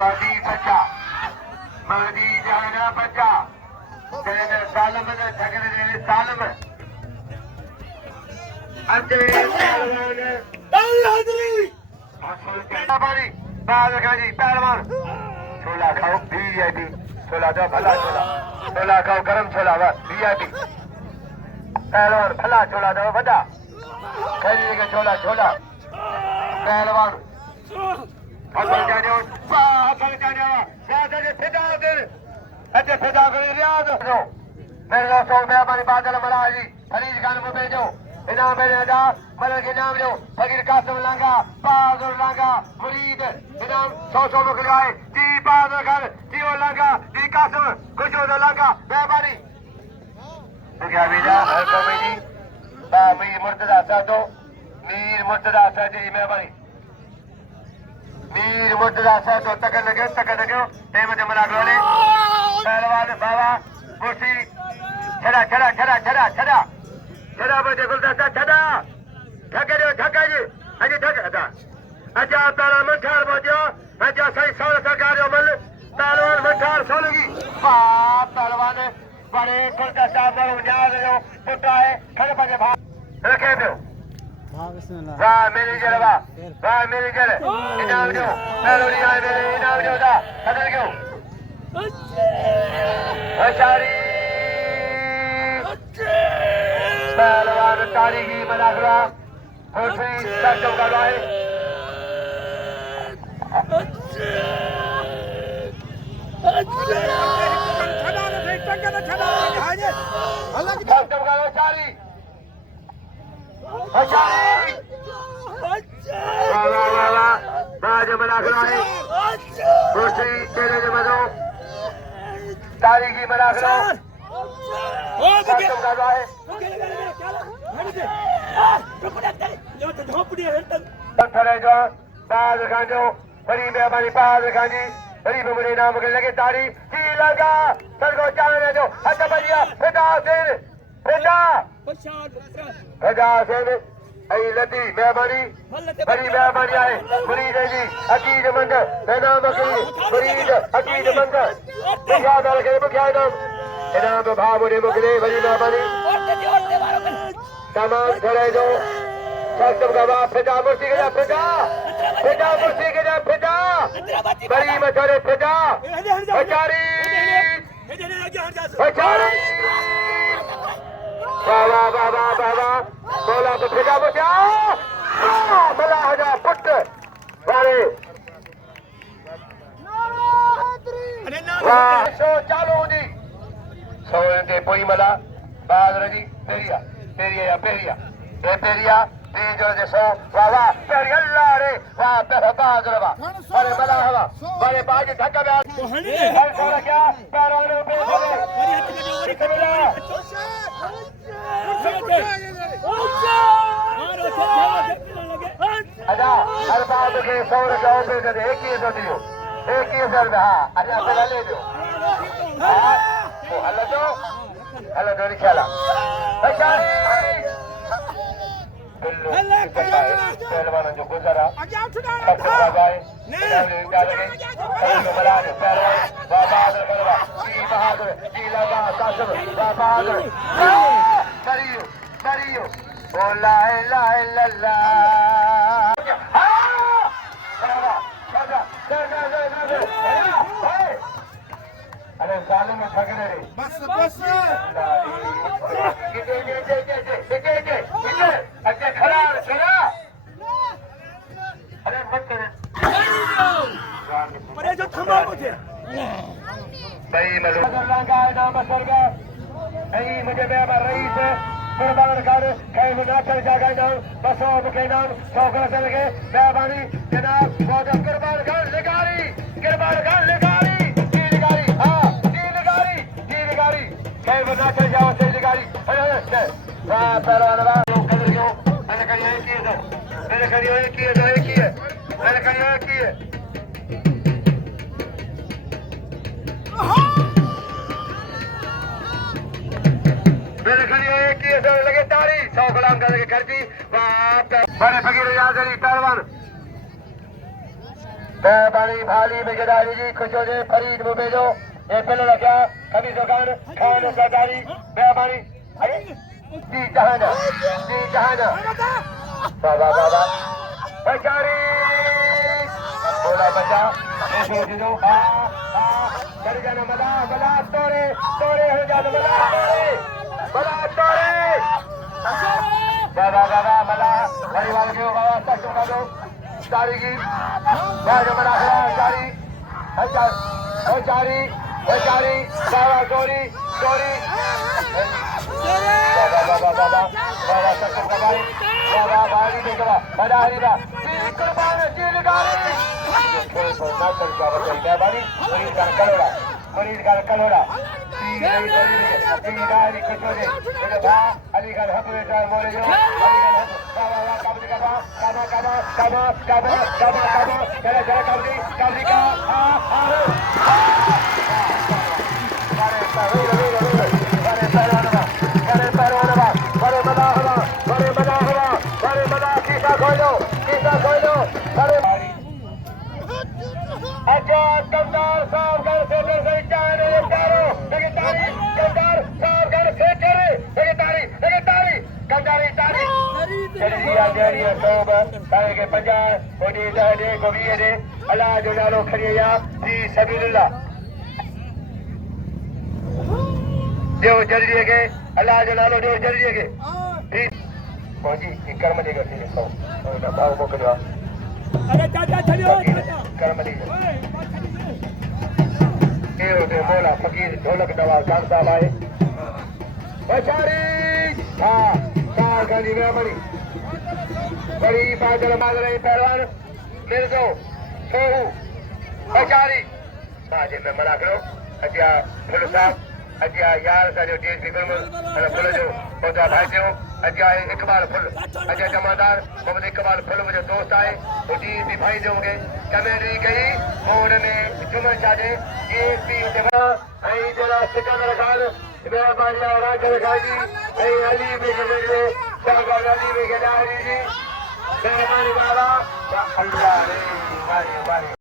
Mahdi बच्चा Mahdi जाना बच्चा तेरे सालम ने ठगने तेरे सालम अच्छे पहलवान पानी बाहर खाजी पहलवान छोला खाओ वीआईपी छोला दो भला छोला छोला खाओ गरम छोला वीआईपी पहलवान भला छोला दो बड़ा खाजी के छोला छोला पहलवान असल जाने असल जाने याद है फिदा दे अच्छे फिदा करे याद हो मेरे दोस्तों मैं हमारी बादल मराजी फरीद खान को भेजो इनाम मेरे अदा मलक के नाम लो फकीर कासिम लांगा बहादुर लांगा मुरीद इनाम 100 रुपए आए जी बहादुर खान जी ओ लांगा जी कासिम खुशो लांगा मेहरबानी तो क्या भेजा हर कमेटी मीर मुर्तजा साधो मीर मुर्तजा साधी मेहरबानी मीर मुर्तजा साधो तक लगे टाइम ते मना करो पहलवान बाबा कुर्सी छड़ा छड़ा छड़ा छड़ा छड़ा छड़ा बजे गुलदस्ता छड़ा ठके जी अजी ठक अदा अच्छा तारा मठार बजो अच्छा सही सौर सरकार जो मल पहलवान मठार सोलगी बाप पहलवान बड़े गुलदस्ता मरो न्याज जो पुटा है खड़े बजे भाग रखे दो वाह मेरी जरा वाह मेरी जरा इनाम दो पहलवानी आए मेरे इनाम दो दा खतर क्यों हजारी पहलवान तारीखी मनागरा होठी सच्चों का राय सच्चों का हजारी हजारी वाह बाज मनागरा है होठी तेरे ने मनो तारीखी मनागरा सच्चों का राय बहादुर खान जो बड़ी मेहरबानी बहादुर खान जी बड़ी बड़ी नाम के लगे तारी जी लगा सर को चाहने जो अच्छा बजिया फिदा हुसैन आई लती मेहरबानी बड़ी मेहरबानी आए मुरीद जी अकीद मंद नाम बकरी मुरीद अकीद मंद मुखिया दल के मुखिया नाम इनाम भावुरी मुकरे बड़ी मेहरबानी तमाम खड़े जो सस्तम का बाप फिदा मुर्सी के फिदा मुर्सी के फिदा बड़ी मछरे फिदा हजारी बाबा बाबा बाबा बोला तो फिदा मुर्सिया भला हजार पुट वाले सो चालू होगी सो के पोई मला बहादुर जी पेरिया जो सो वाह वाह पेरी अल्लाह रे वाह बहादुर वाह बड़े बड़ा हवा बड़े बाज धक्का बे हर छोड़ा क्या पैरों पे अदा हर बात के 100 रुपए पे दे एक ही दो दियो एक ही सर हां अदा चला ले दो हां तो हल्ला दो निकाला अच्छा पहलवान जो गुजरा अरे साले में ठग रहे बस अच्छा खड़ा अरे मत करे अरे जो थमा मुझे सही मलो लंका है नाम बसरगा नहीं मुझे मेरा रईस कुर्बान कर कहीं ना चल जाएगा नाम बसों के नाम सौकर से लगे मेहरबानी जनाब बहुत कुर्बान कर लिगारी हाँ जी लिगारी कहीं ना चल जाओ से लिगारी वाह पहलवान वाह कदर क्यों मैंने कहीं एक ही है मैंने कहीं एक ही है मैंने कहीं एक ही है मेरे खड़ी एक ही है लगे तारी 100 गुलाम का लगे खर्ची वाह बड़े फकीर याद अली पहलवान मेहरबानी भाली में गिदारी जी खुश हो जाए फरीद वो भेजो ये पहले रखा कभी दुकान खान सरदारी मेहरबानी जी जहाना बाबा बाबा बेचारी बोला बचा दे दो कर जाना मला तोरे हो जाना मला तोरे बाबा मला परिवार के बाबा तक चुका दो जारी की बाबा मला जारी जारी बाबा चोरी बाबा तक चुका भाई बाबा भाई देखा बड़ा हरीबा कुर्बान चील गाड़ी तो ना कर क्या बताइए मेहरबानी मरीज का कलोड़ा गाड़ी कुछ हो जाए अलीगढ़ हक बेटा बोले जो अलीगढ़ अच्छा कमदार साहब घर से चाहे चारो कमदार साहब घर से चले तारी कंदारी तारी चलिए सोब तारे के पंजाब कोडी दे गोभी दे अल्लाह जो नालो खड़िया जी सबीलुल्लाह जो जल्दी के अल्लाह जो नालो जो जल्दी के पहुंची कर्म देगा ठीक है ना भाव मोकलियो अरे चाचा चलियो चाचा कर्म देगा ये होते बोला फकीर ढोलक दवा खान साहब आए बेचारी हाँ खानी मेहरबानी बड़ी बादल मांग रही पहलवान मेरे दो सोहू बेचारी जी मैं मना करो अजिया फुल साहब अजिया यार सा जो डीएसपी गुलमुल फुल जो पौधा भाई जो अजिया इकबाल फुल अजिया जमादार मोहम्मद इकबाल फुल मुझे दोस्त आए वो डीएसपी भाई जो होंगे कमेटी गई मोड़ में जुमन शादे डीएसपी जरा सिकंद रखा मेहरबानी और रखाजी अली में गले अली में गदारी जी मेहरबानी बाबा अल्लाह रे